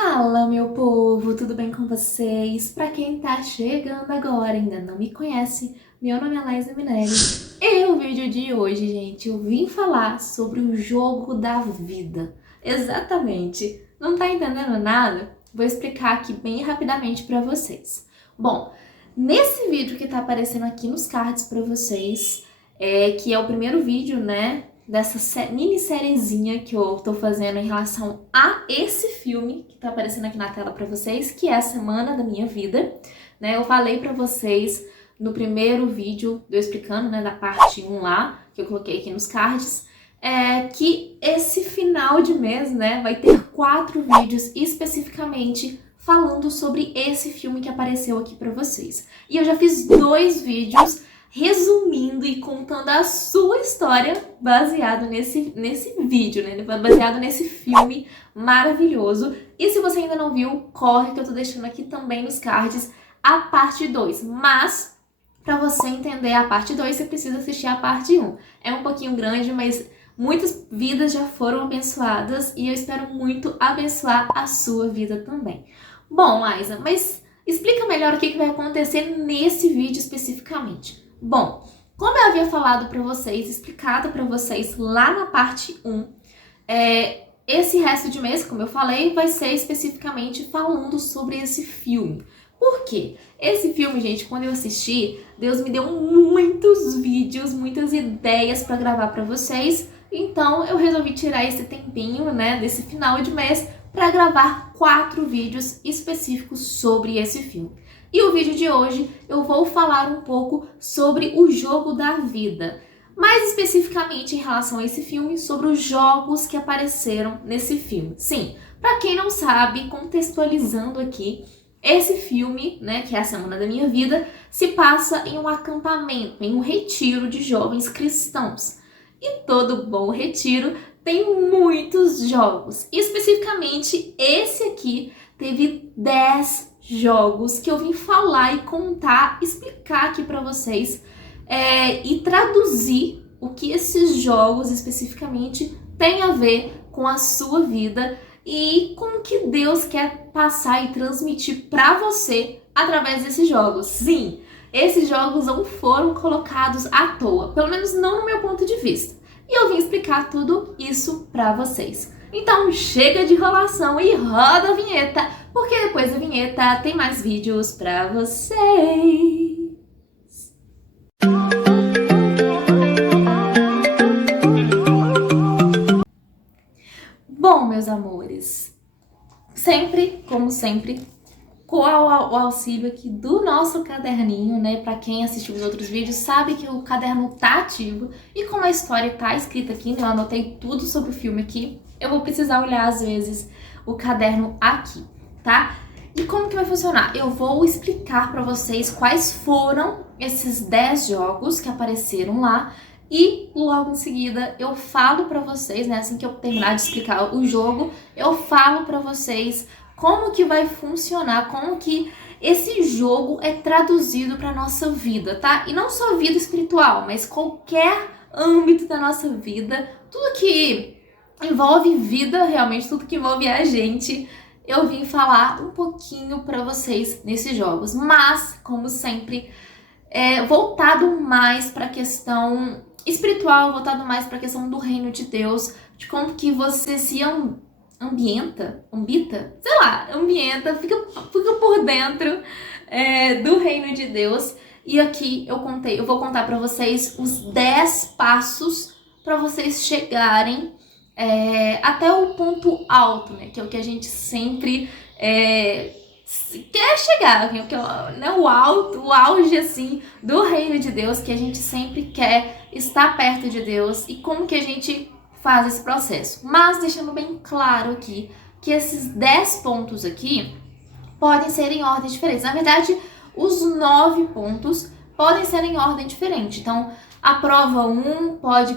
Fala, meu povo, tudo bem com vocês? Pra quem tá chegando agora e ainda não me conhece, meu nome é Laísa Minelli. E o vídeo de hoje, gente, eu vim falar sobre o jogo da vida. Exatamente. Não tá entendendo nada? Vou explicar aqui bem rapidamente pra vocês. Bom, nesse vídeo que tá aparecendo aqui nos cards pra vocês, que é o primeiro vídeo, né, dessa minissériezinha que eu tô fazendo em relação a esse filme que tá aparecendo aqui na tela pra vocês, que é A Semana da Minha Vida, né? Eu falei pra vocês no primeiro vídeo, eu explicando, né, da parte 1 lá, que eu coloquei aqui nos cards, que esse final de mês, né, vai ter 4 vídeos especificamente falando sobre esse filme que apareceu aqui pra vocês. E eu já fiz 2 vídeos resumindo e contando a sua história baseado nesse vídeo, né? Baseado nesse filme maravilhoso. E se você ainda não viu, corre que eu tô deixando aqui também nos cards a parte 2. Mas, pra você entender a parte 2, você precisa assistir a parte 1. É um pouquinho grande, mas muitas vidas já foram abençoadas e eu espero muito abençoar a sua vida também. Bom, Laísa, mas explica melhor o que vai acontecer nesse vídeo especificamente. Bom, como eu havia falado para vocês, explicado para vocês lá na parte 1, esse resto de mês, como eu falei, vai ser especificamente falando sobre esse filme. Por quê? Esse filme, gente, quando eu assisti, Deus me deu muitos vídeos, muitas ideias para gravar para vocês. Então, eu resolvi tirar esse tempinho, né, desse final de mês para gravar 4 vídeos específicos sobre esse filme. E o vídeo de hoje eu vou falar um pouco sobre o jogo da vida. Mais especificamente em relação a esse filme, sobre os jogos que apareceram nesse filme. Sim, para quem não sabe, contextualizando aqui, esse filme, né, que é A Semana da Minha Vida, se passa em um acampamento, em um retiro de jovens cristãos. E todo bom retiro tem muitos jogos. E especificamente esse aqui teve 10 jogos que eu vim falar e contar, explicar aqui para vocês e traduzir o que esses jogos especificamente têm a ver com a sua vida e com o que Deus quer passar e transmitir para você através desses jogos. Sim, esses jogos não foram colocados à toa, pelo menos não no meu ponto de vista. E eu vim explicar tudo isso para vocês. Então chega de enrolação e roda a vinheta, porque depois da vinheta tem mais vídeos para vocês. Bom, meus amores, sempre, como sempre, com o auxílio aqui do nosso caderninho, né? Pra quem assistiu os outros vídeos, sabe que o caderno tá ativo. E como a história tá escrita aqui, né? Eu anotei tudo sobre o filme aqui. Eu vou precisar olhar, às vezes, o caderno aqui, tá? E como que vai funcionar? Eu vou explicar pra vocês quais foram esses 10 jogos que apareceram lá. E logo em seguida eu falo pra vocês, né? Assim que eu terminar de explicar o jogo, eu falo pra vocês como que vai funcionar, como que esse jogo é traduzido para nossa vida, tá? E não só vida espiritual, mas qualquer âmbito da nossa vida, tudo que envolve vida, realmente tudo que envolve a gente, eu vim falar um pouquinho para vocês nesses jogos. Mas, como sempre, voltado mais para a questão espiritual, voltado mais para a questão do reino de Deus, de como que você se ambienta, fica por dentro do reino de Deus. E aqui eu vou contar para vocês os 10 passos para vocês chegarem até o ponto alto, né? Que é o que a gente sempre quer chegar, que é, né, o auge assim do reino de Deus, que a gente sempre quer estar perto de Deus e como que a gente faz esse processo. Mas deixando bem claro aqui que esses 10 pontos aqui podem ser em ordem diferente. Na verdade, os 9 pontos podem ser em ordem diferente. Então, a prova 1 pode,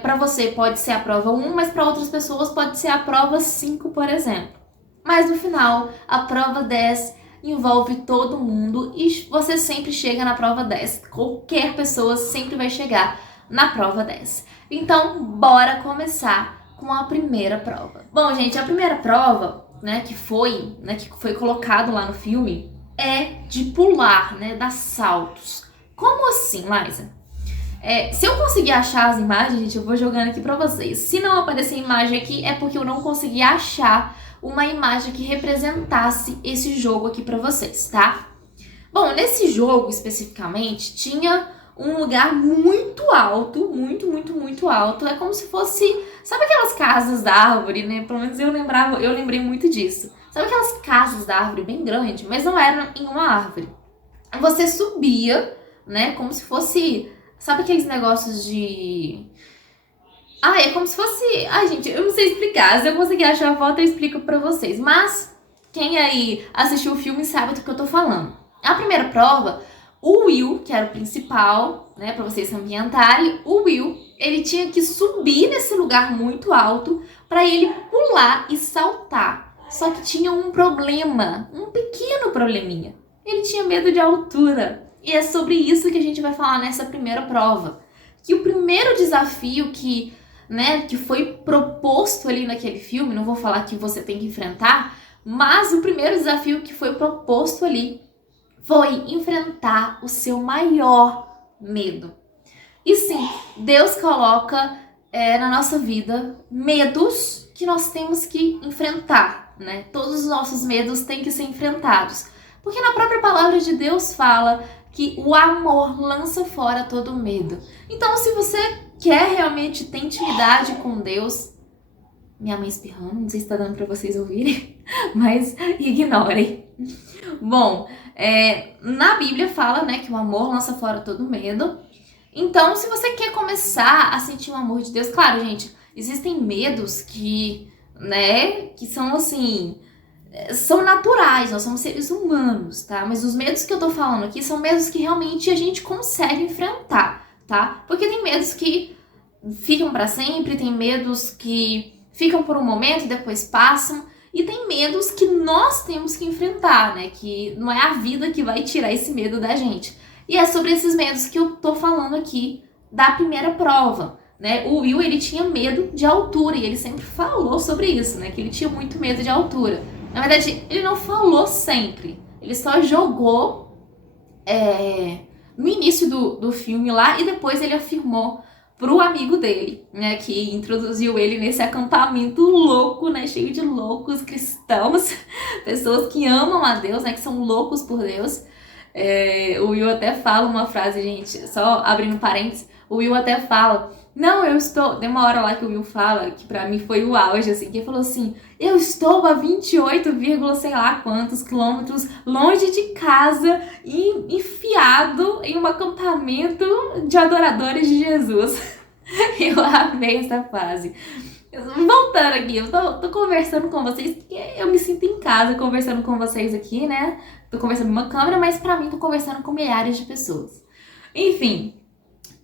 para você pode ser a prova 1, mas para outras pessoas pode ser a prova 5, por exemplo. Mas no final, a prova 10 envolve todo mundo e você sempre chega na prova 10. Qualquer pessoa sempre vai chegar na prova 10. Então, bora começar com a primeira prova. Bom, gente, a primeira prova né, que foi colocado lá no filme é de pular, né, dar saltos. Como assim, Liza? Se eu conseguir achar as imagens, gente, eu vou jogando aqui pra vocês. Se não aparecer imagem aqui, é porque eu não consegui achar uma imagem que representasse esse jogo aqui pra vocês, tá? Bom, nesse jogo especificamente, tinha um lugar muito alto, muito alto. É como se fosse, sabe aquelas casas da árvore, né? Pelo menos eu lembrei muito disso. Sabe aquelas casas da árvore bem grande, mas não eram em uma árvore. Você subia, né? Como se fosse, sabe aqueles negócios de... é como se fosse... gente, eu não sei explicar. Se eu conseguir achar a foto, eu explico pra vocês. Mas quem aí assistiu o filme sabe do que eu tô falando. A primeira prova, o Will, que era o principal, né, pra vocês se ambientarem, o Will, ele tinha que subir nesse lugar muito alto pra ele pular e saltar. Só que tinha um problema, um pequeno probleminha. Ele tinha medo de altura. E é sobre isso que a gente vai falar nessa primeira prova. Que o primeiro desafio que foi proposto ali naquele filme, não vou falar que você tem que enfrentar, mas o primeiro desafio que foi proposto ali foi enfrentar o seu maior medo. E sim, Deus coloca na nossa vida medos que nós temos que enfrentar, né? Todos os nossos medos têm que ser enfrentados. Porque na própria palavra de Deus fala que o amor lança fora todo medo. Então, se você quer realmente ter intimidade com Deus... Minha mãe espirrando, não sei se tá dando pra vocês ouvirem, mas ignorem. Bom, na Bíblia fala, né, que o amor lança fora todo medo. Então, se você quer começar a sentir o amor de Deus, claro, gente, existem medos que são assim, são naturais, nós somos seres humanos, tá? Mas os medos que eu tô falando aqui são medos que realmente a gente consegue enfrentar, tá? Porque tem medos que ficam pra sempre, tem medos que ficam por um momento e depois passam. E tem medos que nós temos que enfrentar, né? Que não é a vida que vai tirar esse medo da gente. E é sobre esses medos que eu tô falando aqui da primeira prova, né? O Will, ele tinha medo de altura e ele sempre falou sobre isso, né? Que ele tinha muito medo de altura. Na verdade, ele não falou sempre. Ele só jogou no início do filme lá e depois ele afirmou pro amigo dele, né, que introduziu ele nesse acampamento louco, né, cheio de loucos cristãos, pessoas que amam a Deus, né, que são loucos por Deus. O Will até fala uma frase, gente, só abrindo parênteses, o Will até fala, não, eu estou... Tem uma hora lá que o Will fala, que pra mim foi o auge, assim, que ele falou assim, eu estou a 28, sei lá quantos quilômetros longe de casa e enfiado em um acampamento de adoradores de Jesus. Eu amei essa fase. Voltando aqui, eu tô conversando com vocês, porque eu me sinto em casa conversando com vocês aqui, né? Tô conversando numa câmera, mas pra mim tô conversando com milhares de pessoas. Enfim...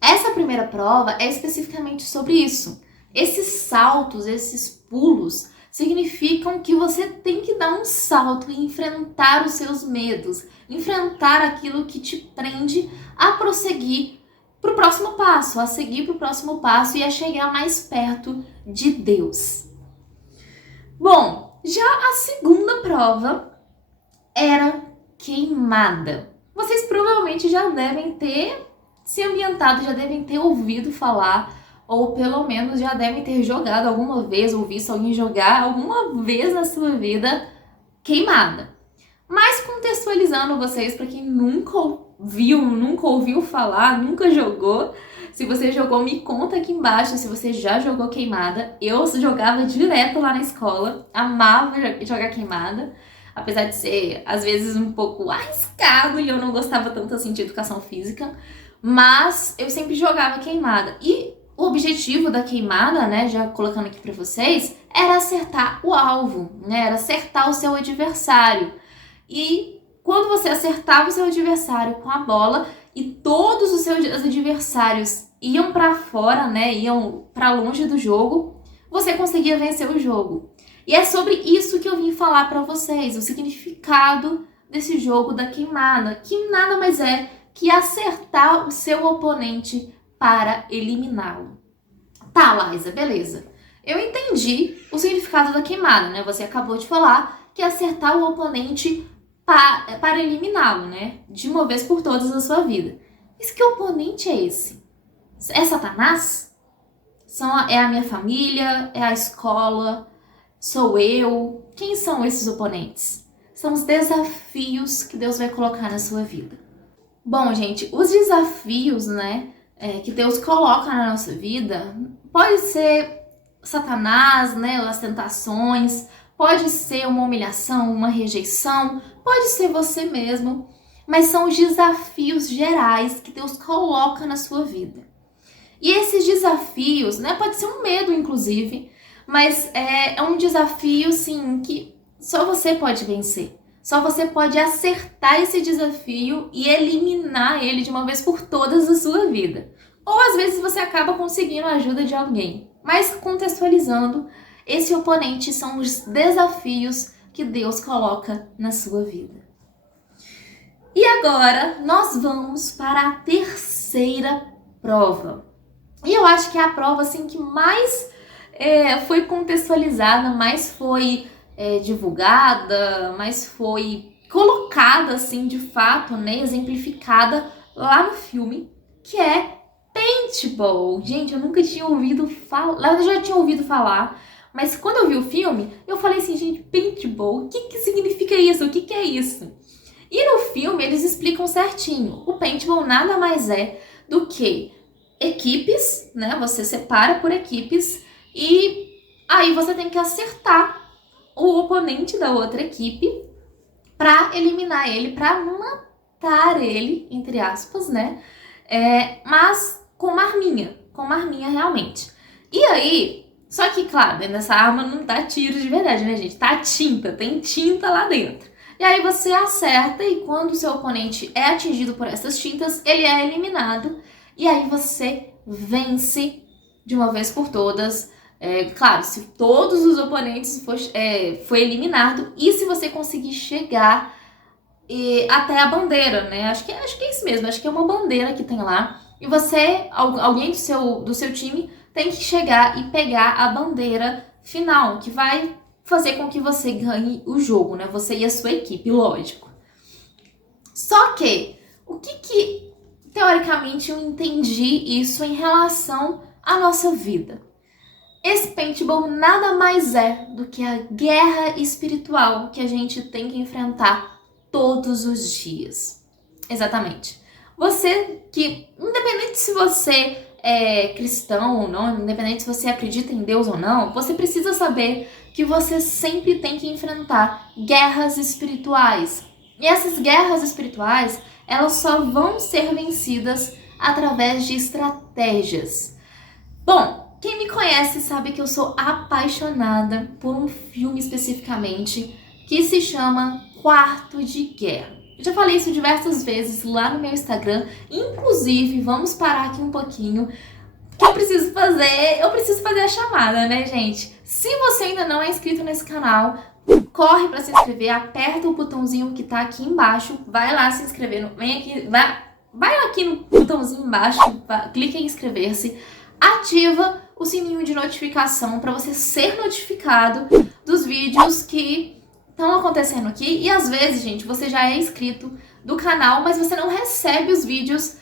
Essa primeira prova é especificamente sobre isso. Esses saltos, esses pulos, significam que você tem que dar um salto e enfrentar os seus medos, enfrentar aquilo que te prende a prosseguir para o próximo passo, a seguir para o próximo passo e a chegar mais perto de Deus. Bom, já a segunda prova era queimada. Vocês provavelmente já devem ter se ambientado, já devem ter ouvido falar, ou pelo menos já devem ter jogado alguma vez, ou visto alguém jogar alguma vez na sua vida queimada. Mas contextualizando vocês, para quem nunca viu, nunca ouviu falar, nunca jogou, se você jogou, me conta aqui embaixo se você já jogou queimada. Eu jogava direto lá na escola, amava jogar queimada, apesar de ser, às vezes, um pouco arriscado e eu não gostava tanto assim de educação física. Mas eu sempre jogava queimada. E o objetivo da queimada, né, já colocando aqui pra vocês, era acertar o alvo, né, era acertar o seu adversário. E quando você acertava o seu adversário com a bola e todos os seus adversários iam pra fora, né, iam pra longe do jogo, você conseguia vencer o jogo. E é sobre isso que eu vim falar pra vocês, o significado desse jogo da queimada, que nada mais é que acertar o seu oponente para eliminá-lo. Tá, Liza, beleza. Eu entendi o significado da queimada, né? Você acabou de falar que é acertar o oponente para eliminá-lo, né? De uma vez por todas na sua vida. Mas que oponente é esse? É Satanás? É a minha família? É a escola? Sou eu? Quem são esses oponentes? São os desafios que Deus vai colocar na sua vida. Bom, gente, os desafios, né, que Deus coloca na nossa vida, pode ser Satanás, né, as tentações, pode ser uma humilhação, uma rejeição, pode ser você mesmo, mas são os desafios gerais que Deus coloca na sua vida. E esses desafios, né, pode ser um medo, inclusive, mas é um desafio, sim, que só você pode vencer. Só você pode acertar esse desafio e eliminar ele de uma vez por todas da sua vida. Ou às vezes você acaba conseguindo a ajuda de alguém. Mas contextualizando, esse oponente são os desafios que Deus coloca na sua vida. E agora nós vamos para a terceira prova. E eu acho que é a prova assim, que mais foi contextualizada, mais foi divulgada, mais foi colocada assim, de fato, né, exemplificada lá no filme, que é paintball. Gente, eu nunca tinha ouvido falar, eu já tinha ouvido falar, mas quando eu vi o filme, eu falei assim, gente, paintball, o que significa isso? O que é isso? E no filme eles explicam certinho. O paintball nada mais é do que equipes, né? Você separa por equipes e aí você tem que acertar o oponente da outra equipe para eliminar ele, para matar ele, entre aspas, né? Mas com uma arminha realmente. E aí, só que, claro, dentro dessa arma não dá tiro de verdade, né, gente? Tá tinta, tem tinta lá dentro. E aí você acerta e quando o seu oponente é atingido por essas tintas, ele é eliminado. E aí você vence de uma vez por todas. Claro, se todos os oponentes foi eliminado e se você conseguir chegar até a bandeira, né? Acho que é isso mesmo, acho que é uma bandeira que tem lá. E alguém do seu time tem que chegar e pegar a bandeira final, que vai fazer com que você ganhe o jogo, né? Você e a sua equipe, lógico. Só que, o que teoricamente eu entendi isso em relação à nossa vida? Esse paintball nada mais é do que a guerra espiritual que a gente tem que enfrentar todos os dias. Exatamente. Você que, independente se você é cristão ou não, independente se você acredita em Deus ou não, você precisa saber que você sempre tem que enfrentar guerras espirituais. E essas guerras espirituais, elas só vão ser vencidas através de estratégias. Bom, quem me conhece sabe que eu sou apaixonada por um filme especificamente que se chama Quarto de Guerra. Eu já falei isso diversas vezes lá no meu Instagram, inclusive, vamos parar aqui um pouquinho, que eu preciso fazer a chamada, né, gente? Se você ainda não é inscrito nesse canal, corre para se inscrever, aperta o botãozinho que tá aqui embaixo, vai lá se inscrever, vai aqui no botãozinho embaixo, clica em inscrever-se, ativa o sininho de notificação para você ser notificado dos vídeos que estão acontecendo aqui. E às vezes, gente, você já é inscrito do canal, mas você não recebe os vídeos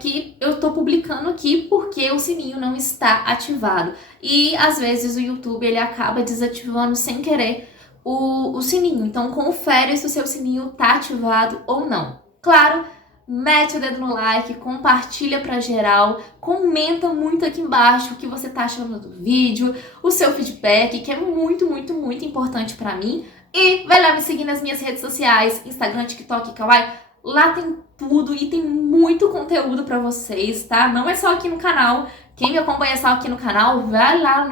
que eu tô publicando aqui porque o sininho não está ativado. E às vezes o YouTube ele acaba desativando sem querer o sininho. Então confere se o seu sininho tá ativado ou não. Claro, mete o dedo no like, compartilha pra geral, comenta muito aqui embaixo o que você tá achando do vídeo, o seu feedback, que é muito, muito, muito importante pra mim. E vai lá me seguir nas minhas redes sociais, Instagram, TikTok, Kawaii. Lá tem tudo e tem muito conteúdo pra vocês, tá? Não é só aqui no canal. Quem me acompanha só aqui no canal, vai lá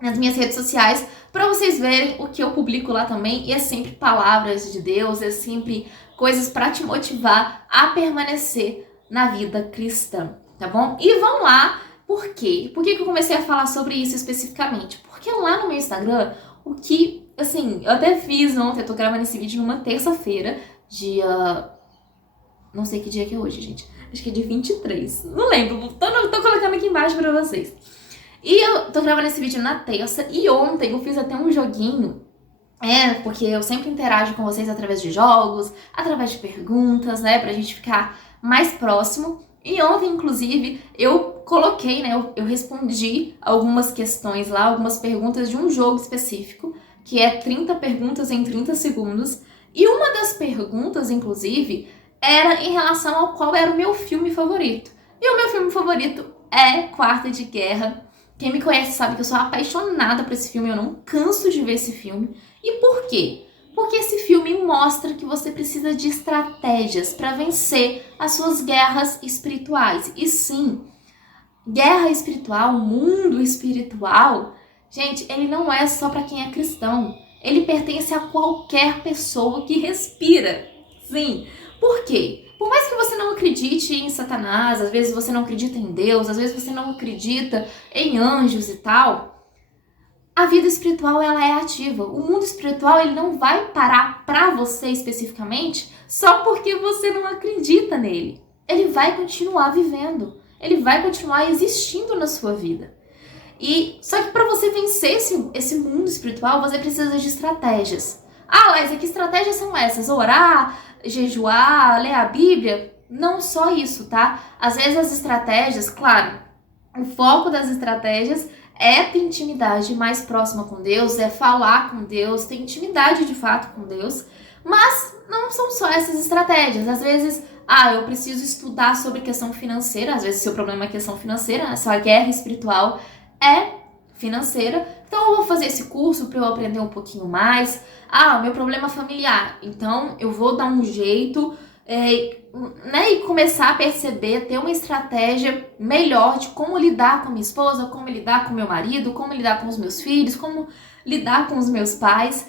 nas minhas redes sociais pra vocês verem o que eu publico lá também. E é sempre palavras de Deus, é sempre coisas pra te motivar a permanecer na vida cristã, tá bom? E vamos lá, por quê? Por que eu comecei a falar sobre isso especificamente? Porque lá no meu Instagram, o que, assim, eu até fiz ontem, eu tô gravando esse vídeo numa terça-feira, dia... Não sei que dia que é hoje, gente. Acho que é dia 23. Não lembro, tô colocando aqui embaixo pra vocês. E eu tô gravando esse vídeo na terça e ontem eu fiz até um joguinho. Porque eu sempre interajo com vocês através de jogos, através de perguntas, né, pra gente ficar mais próximo. E ontem, inclusive, eu coloquei, né, eu respondi algumas questões lá, algumas perguntas de um jogo específico, que é 30 perguntas em 30 segundos. E uma das perguntas, inclusive, era em relação ao qual era o meu filme favorito. E o meu filme favorito é Quarto de Guerra. Quem me conhece sabe que eu sou apaixonada por esse filme, eu não canso de ver esse filme. E por quê? Porque esse filme mostra que você precisa de estratégias para vencer as suas guerras espirituais. E sim, guerra espiritual, mundo espiritual, gente, ele não é só para quem é cristão. Ele pertence a qualquer pessoa que respira. Sim. Por quê? Por mais que você não acredite em Satanás, às vezes você não acredita em Deus, às vezes você não acredita em anjos e tal, a vida espiritual ela é ativa. O mundo espiritual ele não vai parar para você especificamente só porque você não acredita nele. Ele vai continuar vivendo. Ele vai continuar existindo na sua vida. E só que para você vencer esse mundo espiritual, você precisa de estratégias. Ah, Laísa, que estratégias são essas? Orar, jejuar, ler a Bíblia? Não só isso, tá? Às vezes as estratégias, claro, o foco das estratégias é ter intimidade mais próxima com Deus, é falar com Deus, ter intimidade de fato com Deus, mas não são só essas estratégias. Às vezes, eu preciso estudar sobre questão financeira, às vezes seu problema é questão financeira, a sua guerra espiritual é financeira, então eu vou fazer esse curso para eu aprender um pouquinho mais. Meu problema é familiar, então eu vou dar um jeito, e começar a perceber, ter uma estratégia melhor de como lidar com minha esposa, como lidar com meu marido, como lidar com os meus filhos, como lidar com os meus pais.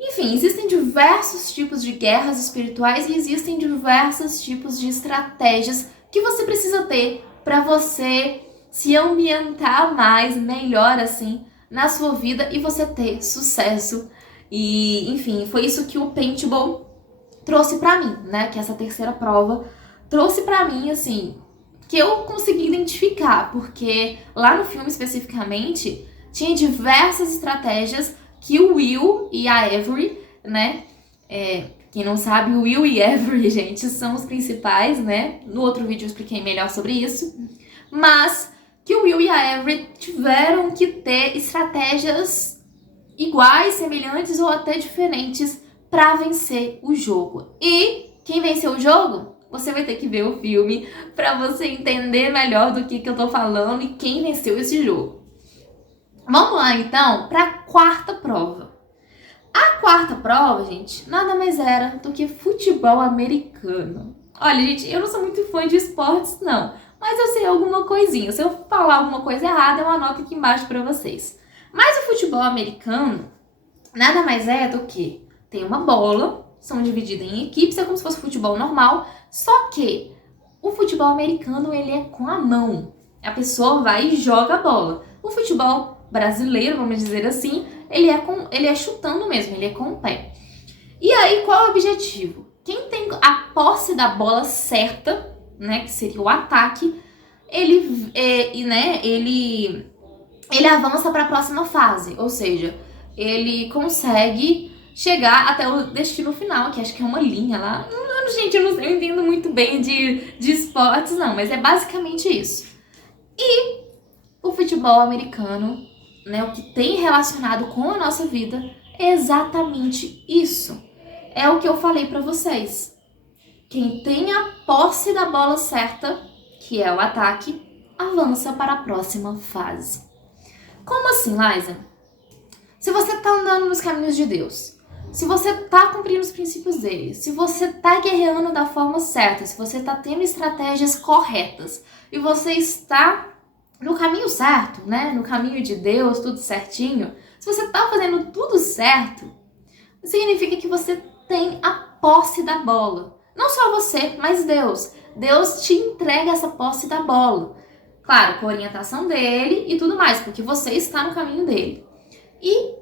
Enfim, existem diversos tipos de guerras espirituais e existem diversos tipos de estratégias que você precisa ter para você se ambientar mais, melhor assim, na sua vida e você ter sucesso. E, enfim, foi isso que o Paintball trouxe pra mim, né? Que essa terceira prova trouxe pra mim, assim, que eu consegui identificar, porque lá no filme especificamente tinha diversas estratégias que o Will e a Avery, né? Quem não sabe, o Will e Avery, gente, são os principais, né? No outro vídeo eu expliquei melhor sobre isso. Mas que o Will e a Avery tiveram que ter estratégias iguais, semelhantes ou até diferentes para vencer o jogo. E quem venceu o jogo? Você vai ter que ver o filme para você entender melhor do que eu tô falando e quem venceu esse jogo. Vamos lá então para a quarta prova. A quarta prova, gente, nada mais era do que futebol americano. Olha, gente, eu não sou muito fã de esportes, não. Mas eu sei alguma coisinha. Se eu falar alguma coisa errada, eu anoto aqui embaixo para vocês. Mas o futebol americano nada mais é do que tem uma bola, são divididas em equipes, é como se fosse futebol normal, só que o futebol americano ele é com a mão. A pessoa vai e joga a bola. O futebol brasileiro, vamos dizer assim, ele é chutando mesmo, ele é com o pé. E aí, qual é o objetivo? Quem tem a posse da bola certa, né, que seria o ataque, ele avança para a próxima fase, ou seja, ele consegue chegar até o destino final, que acho que é uma linha lá. Gente, eu entendo muito bem de esportes, não, mas é basicamente isso. E o futebol americano, né, o que tem relacionado com a nossa vida, é exatamente isso. É o que eu falei pra vocês. Quem tem a posse da bola certa, que é o ataque, avança para a próxima fase. Como assim, Liza? Se você tá andando nos caminhos de Deus, se você tá cumprindo os princípios dele, se você tá guerreando da forma certa, se você tá tendo estratégias corretas e você está no caminho certo, né? No caminho de Deus, tudo certinho, se você tá fazendo tudo certo, significa que você tem a posse da bola. Não só você, mas Deus. Deus te entrega essa posse da bola. Claro, com a orientação dele e tudo mais, porque você está no caminho dele. E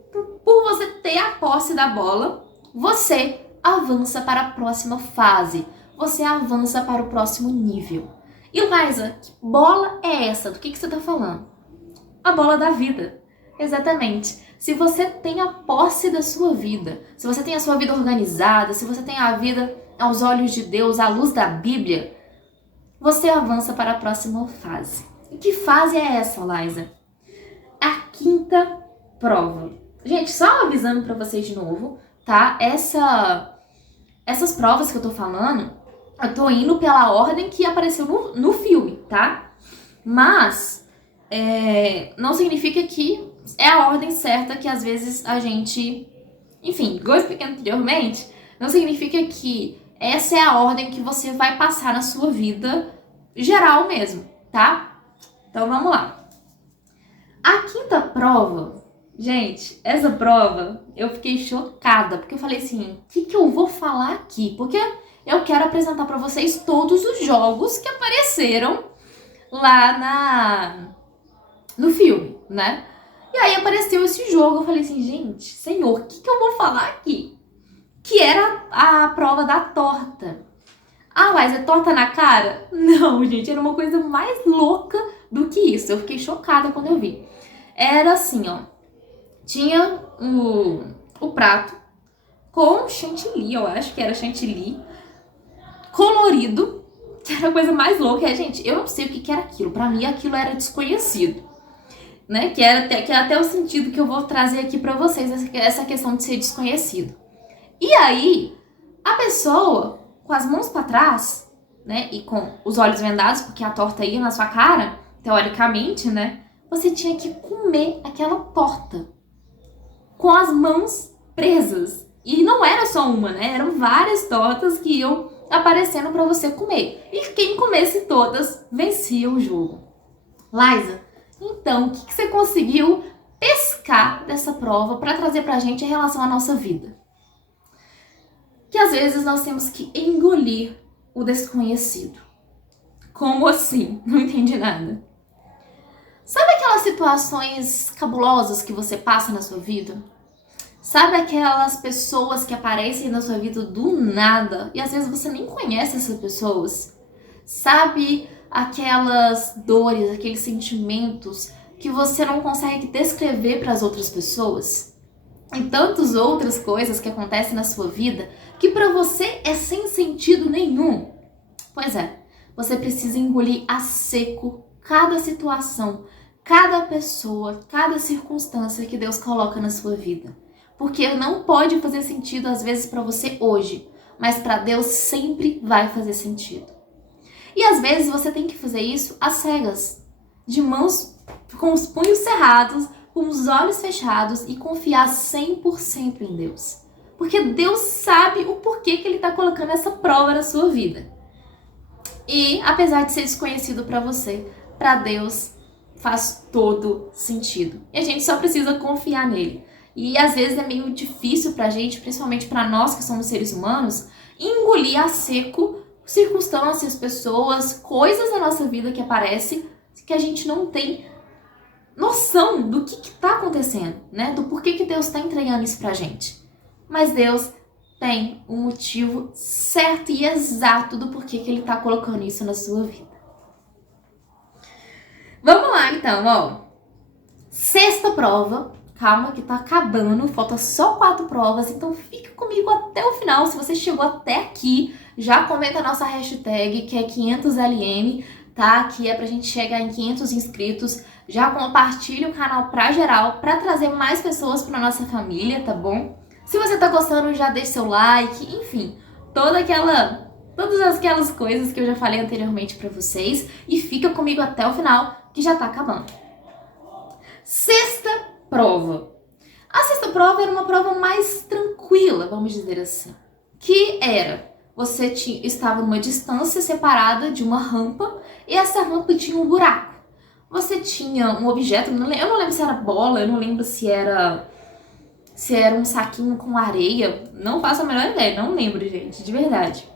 por você ter a posse da bola, você avança para a próxima fase. Você avança para o próximo nível. E Liza, que bola é essa? Do que você está falando? a bola da vida. Exatamente. Se você tem a posse da sua vida, se você tem a sua vida organizada, se você tem a vida aos olhos de Deus, à luz da Bíblia, você avança para a próxima fase. E que fase é essa, Liza? A quinta prova. Gente, só avisando para vocês de novo, tá? Essas provas que eu tô falando, eu tô indo pela ordem que apareceu no filme, tá? Mas não significa que é a ordem certa que às vezes a gente... Enfim, igual eu expliquei anteriormente, não significa que essa é a ordem que você vai passar na sua vida geral mesmo, tá? Então vamos lá. A quinta prova, gente, essa prova eu fiquei chocada, porque eu falei assim, o que eu vou falar aqui? Porque eu quero apresentar pra vocês todos os jogos que apareceram lá no filme, né? E aí apareceu esse jogo, eu falei assim, gente, senhor, o que eu vou falar aqui? Que era a prova da torta. Ah, mas é torta na cara? Não, gente, era uma coisa mais louca do que isso. Eu fiquei chocada quando eu vi. Era assim, ó. Tinha o prato com chantilly, eu acho que era chantilly, colorido, que era a coisa mais louca. Gente, eu não sei o que era aquilo. Pra mim, aquilo era desconhecido. Né? Que é até o sentido que eu vou trazer aqui pra vocês, essa questão de ser desconhecido. E aí, a pessoa, com as mãos pra trás, né, e com os olhos vendados, porque a torta ia na sua cara, teoricamente, né, você tinha que comer aquela torta com as mãos presas. E não era só uma, né, eram várias tortas que iam aparecendo pra você comer. E quem comesse todas, vencia o jogo. Liza, então, o que você conseguiu pescar dessa prova para trazer pra gente em relação à nossa vida? Que às vezes nós temos que engolir o desconhecido. Como assim? Não entendi nada. Sabe aquelas situações cabulosas que você passa na sua vida? Sabe aquelas pessoas que aparecem na sua vida do nada e às vezes você nem conhece essas pessoas? Sabe aquelas dores, aqueles sentimentos que você não consegue descrever para as outras pessoas? E tantas outras coisas que acontecem na sua vida que para você é sem sentido nenhum. Pois é, você precisa engolir a seco cada situação, cada pessoa, cada circunstância que Deus coloca na sua vida. Porque não pode fazer sentido às vezes para você hoje, mas para Deus sempre vai fazer sentido. E às vezes você tem que fazer isso às cegas, de mãos com os punhos cerrados, com os olhos fechados e confiar 100% em Deus. Porque Deus sabe o porquê que Ele está colocando essa prova na sua vida. E apesar de ser desconhecido para você, para Deus faz todo sentido. E a gente só precisa confiar nele. E às vezes é meio difícil pra gente, principalmente para nós que somos seres humanos, engolir a seco circunstâncias, pessoas, coisas na nossa vida que aparecem que a gente não tem noção do que está acontecendo, né? Do porquê que Deus está entregando isso pra gente. Mas Deus tem um motivo certo e exato do porquê que Ele está colocando isso na sua vida. Vamos lá, então, ó. Sexta prova. Calma que tá acabando, falta só 4 provas, então fica comigo até o final. Se você chegou até aqui, já comenta a nossa hashtag, que é 500LM, tá? Que é pra gente chegar em 500 inscritos. Já compartilha o canal pra geral, pra trazer mais pessoas pra nossa família, tá bom? Se você tá gostando, já deixa seu like, enfim, todas aquelas coisas que eu já falei anteriormente pra vocês. E fica comigo até o final, que já tá acabando. Sexta prova. A sexta prova era uma prova mais tranquila, vamos dizer assim. Que era, você estava numa distância separada de uma rampa e essa rampa tinha um buraco. Você tinha um objeto, eu não lembro se era bola, eu não lembro se era um saquinho com areia, não faço a menor ideia, não lembro, gente, de verdade.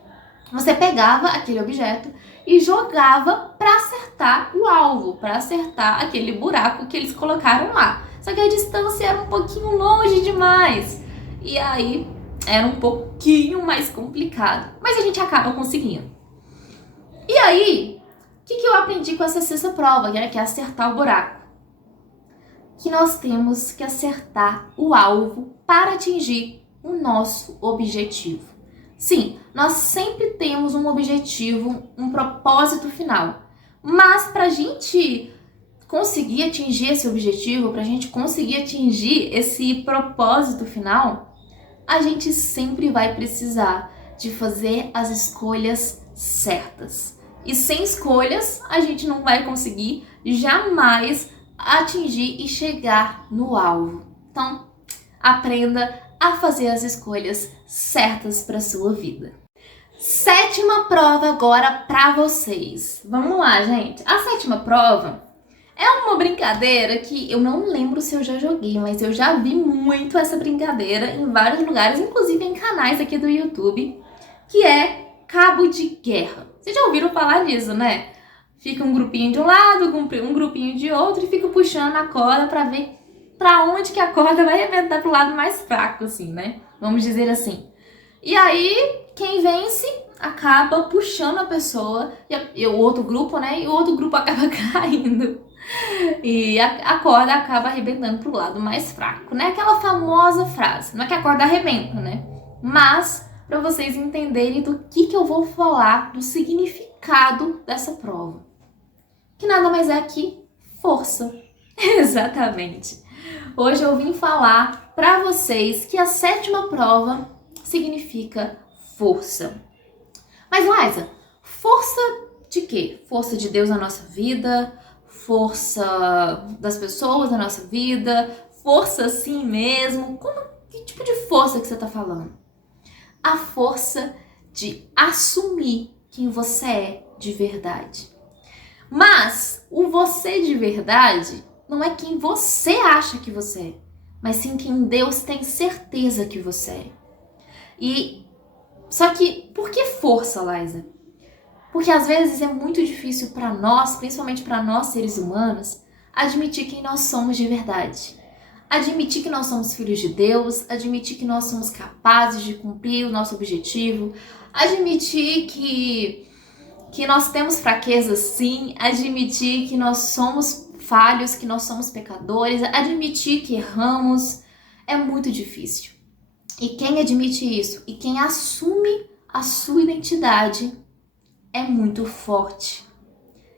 Você pegava aquele objeto e jogava para acertar o alvo, para acertar aquele buraco que eles colocaram lá. Só que a distância era um pouquinho longe demais. E aí era um pouquinho mais complicado. Mas a gente acaba conseguindo. E aí, o que eu aprendi com essa sexta prova, que é acertar o buraco? que nós temos que acertar o alvo para atingir o nosso objetivo. Sim, nós sempre temos um objetivo, um propósito final. Mas para a gente conseguir atingir esse objetivo, para a gente conseguir atingir esse propósito final, a gente sempre vai precisar de fazer as escolhas certas. E sem escolhas, a gente não vai conseguir jamais atingir e chegar no alvo. Então, aprenda a fazer as escolhas certas para sua vida. 7ª prova agora para vocês. Vamos lá, gente. A 7ª prova é uma brincadeira que eu não lembro se eu já joguei, mas eu já vi muito essa brincadeira em vários lugares, inclusive em canais aqui do YouTube, que é cabo de guerra. Vocês já ouviram falar disso, né? Fica um grupinho de um lado, um grupinho de outro e fica puxando a corda para ver para onde que a corda vai arrebentar pro lado mais fraco, assim, né? Vamos dizer assim. E aí, quem vence acaba puxando a pessoa e o outro grupo, né? E o outro grupo acaba caindo. E a corda acaba arrebentando pro lado mais fraco, né? Aquela famosa frase. Não é que a corda arrebenta, né? Mas, para vocês entenderem do que eu vou falar, do significado dessa prova. Que nada mais é que força. Exatamente. Hoje eu vim falar para vocês que a 7ª prova significa força. Mas, Liza, força de quê? Força de Deus na nossa vida? Força das pessoas na nossa vida? Força assim mesmo? Que tipo de força que você está falando? A força de assumir quem você é de verdade. Mas o você de verdade não é quem você acha que você é, mas sim quem Deus tem certeza que você é. Só que, por que força, Liza? Porque às vezes é muito difícil para nós, principalmente para nós seres humanos, admitir quem nós somos de verdade. Admitir que nós somos filhos de Deus, admitir que nós somos capazes de cumprir o nosso objetivo, admitir que nós temos fraquezas sim, admitir que nós somos falhos, que nós somos pecadores, admitir que erramos, é muito difícil. E quem admite isso e quem assume a sua identidade é muito forte.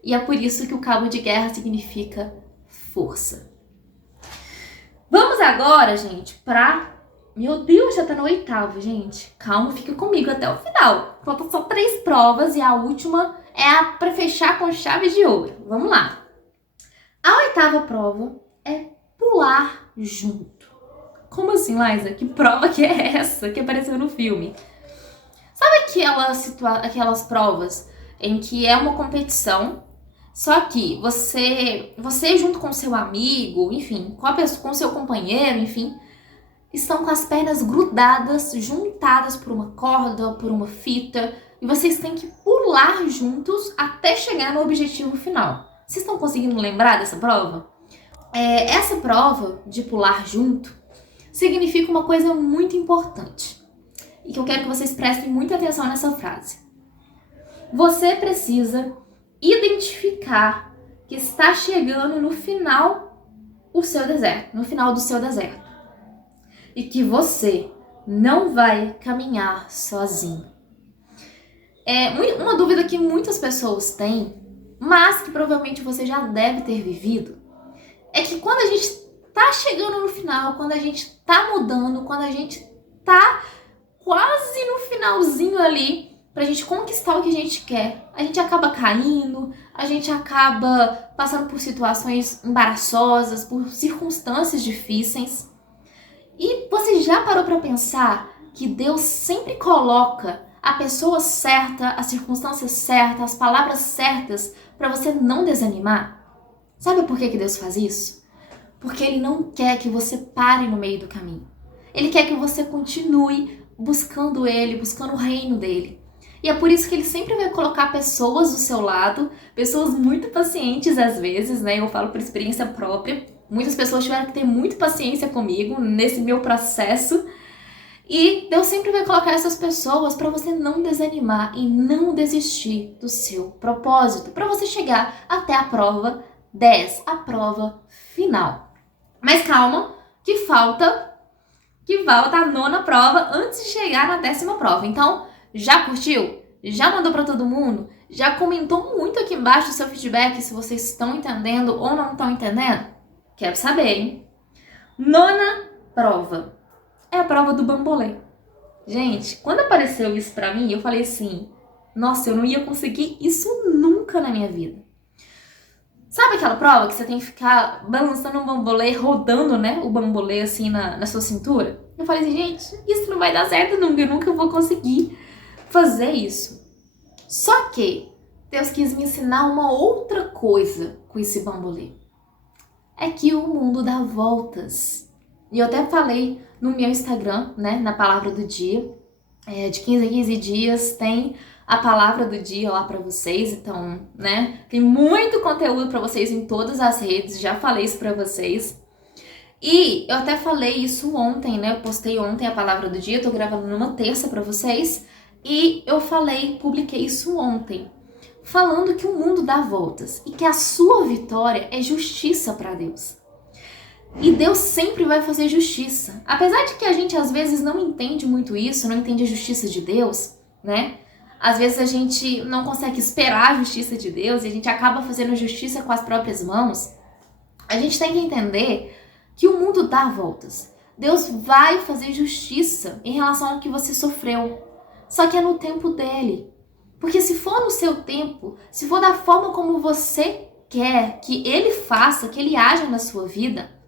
E é por isso que o cabo de guerra significa força. Vamos agora, gente, Meu Deus, já tá no 8º, gente. Calma, fica comigo até o final. Faltam só 3 provas e a última é pra fechar com chave de ouro. Vamos lá. A 8ª prova é pular junto. Como assim, Liza? Que prova que é essa que apareceu no filme? Sabe aquelas provas em que é uma competição, só que você junto com seu amigo, enfim, com seu companheiro, enfim, estão com as pernas grudadas, juntadas por uma corda, por uma fita, e vocês têm que pular juntos até chegar no objetivo final. Vocês estão conseguindo lembrar dessa prova? Essa prova de pular junto significa uma coisa muito importante e que eu quero que vocês prestem muita atenção nessa frase. Você precisa identificar que está chegando no final do seu deserto e que você não vai caminhar sozinho. Uma dúvida que muitas pessoas têm, mas que provavelmente você já deve ter vivido, é que quando a gente tá chegando no final, quando a gente tá mudando, quando a gente tá quase no finalzinho ali, pra gente conquistar o que a gente quer, a gente acaba caindo, a gente acaba passando por situações embaraçosas, por circunstâncias difíceis. E você já parou pra pensar que Deus sempre coloca a pessoa certa, a circunstância certa, as palavras certas pra você não desanimar? Sabe por que Deus faz isso? Porque Ele não quer que você pare no meio do caminho. Ele quer que você continue buscando Ele, buscando o reino dEle. E é por isso que Ele sempre vai colocar pessoas do seu lado, pessoas muito pacientes às vezes, né? Eu falo por experiência própria. Muitas pessoas tiveram que ter muita paciência comigo nesse meu processo. E Deus sempre vai colocar essas pessoas para você não desanimar e não desistir do seu propósito, para você chegar até a prova 10, a prova final. Mas calma, que falta a nona prova antes de chegar na 10ª prova. Então, já curtiu? Já mandou para todo mundo? Já comentou muito aqui embaixo o seu feedback se vocês estão entendendo ou não estão entendendo? Quero saber, hein? Nona prova. É a prova do bambolê. Gente, quando apareceu isso pra mim, eu falei assim, nossa, eu não ia conseguir isso nunca na minha vida. Sabe aquela prova que você tem que ficar balançando um bambolê, rodando, né, o bambolê assim na sua cintura? Eu falei assim, gente, isso não vai dar certo nunca, eu nunca vou conseguir fazer isso. Só que Deus quis me ensinar uma outra coisa com esse bambolê. É que o mundo dá voltas. E eu até falei no meu Instagram, né, na palavra do dia, de 15 a 15 dias tem a palavra do dia lá pra vocês, então, né, tem muito conteúdo pra vocês em todas as redes, já falei isso pra vocês. E eu até falei isso ontem, né, eu postei ontem a palavra do dia, eu tô gravando numa terça pra vocês, e eu publiquei isso ontem, falando que o mundo dá voltas e que a sua vitória é justiça pra Deus. E Deus sempre vai fazer justiça. Apesar de que a gente às vezes não entende muito isso, não entende a justiça de Deus, né? Às vezes a gente não consegue esperar a justiça de Deus e a gente acaba fazendo justiça com as próprias mãos. A gente tem que entender que o mundo dá voltas. Deus vai fazer justiça em relação ao que você sofreu. Só que é no tempo dele. Porque se for no seu tempo, se for da forma como você quer que ele faça, que ele haja na sua vida,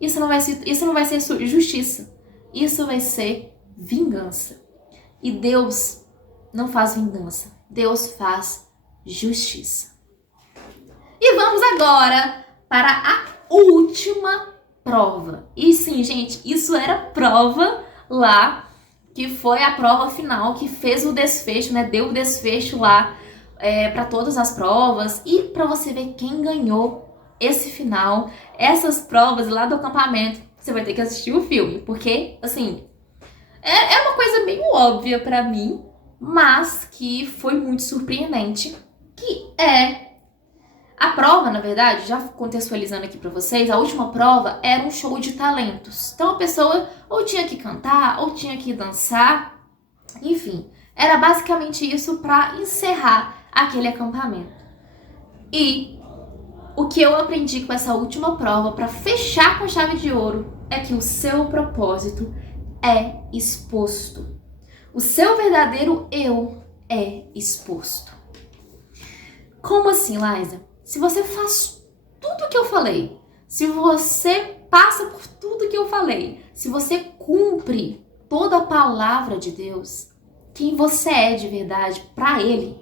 isso não vai ser justiça. Isso vai ser vingança. E Deus não faz vingança. Deus faz justiça. E vamos agora para a última prova. E sim, gente, isso era prova lá, que foi a prova final, que fez o desfecho, né? Deu o desfecho lá para todas as provas. E para você ver quem ganhou esse final, essas provas lá do acampamento, você vai ter que assistir o filme, porque, assim, é uma coisa meio óbvia pra mim, mas que foi muito surpreendente, que a prova, na verdade, já contextualizando aqui pra vocês, a última prova era um show de talentos. Então a pessoa ou tinha que cantar, ou tinha que dançar, enfim, era basicamente isso pra encerrar aquele acampamento. E o que eu aprendi com essa última prova para fechar com chave de ouro é que o seu propósito é exposto. O seu verdadeiro eu é exposto. Como assim, Liza? Se você faz tudo o que eu falei, se você passa por tudo que eu falei, se você cumpre toda a palavra de Deus, quem você é de verdade para Ele,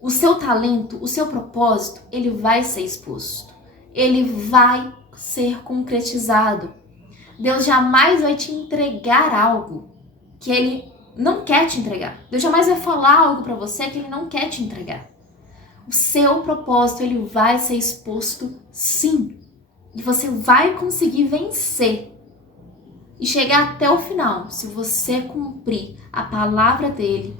o seu talento, o seu propósito, ele vai ser exposto. Ele vai ser concretizado. Deus jamais vai te entregar algo que Ele não quer te entregar. Deus jamais vai falar algo para você que Ele não quer te entregar. O seu propósito, ele vai ser exposto sim. E você vai conseguir vencer e chegar até o final, se você cumprir a palavra dele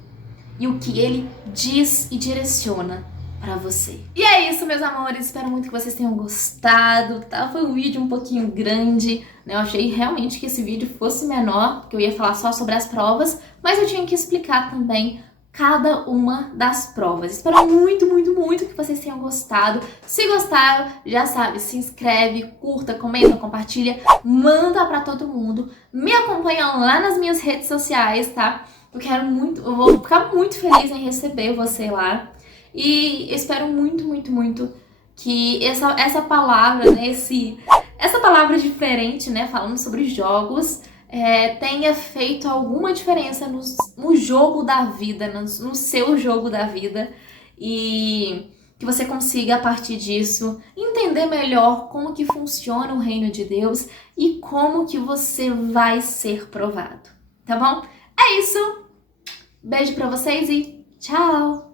e o que ele diz e direciona pra você. E é isso, meus amores, espero muito que vocês tenham gostado, tá? Foi um vídeo um pouquinho grande, né? Eu achei realmente que esse vídeo fosse menor, porque eu ia falar só sobre as provas, mas eu tinha que explicar também cada uma das provas. Espero muito, muito, muito que vocês tenham gostado. Se gostaram, já sabe, se inscreve, curta, comenta, compartilha, manda pra todo mundo. Me acompanha lá nas minhas redes sociais, tá? Eu vou ficar muito feliz em receber você lá. E eu espero muito, muito, muito que essa palavra, né, essa palavra diferente, né, falando sobre jogos, tenha feito alguma diferença no jogo da vida, no seu jogo da vida, e que você consiga, a partir disso, entender melhor como que funciona o reino de Deus e como que você vai ser provado, tá bom? É isso! Beijo pra vocês e tchau!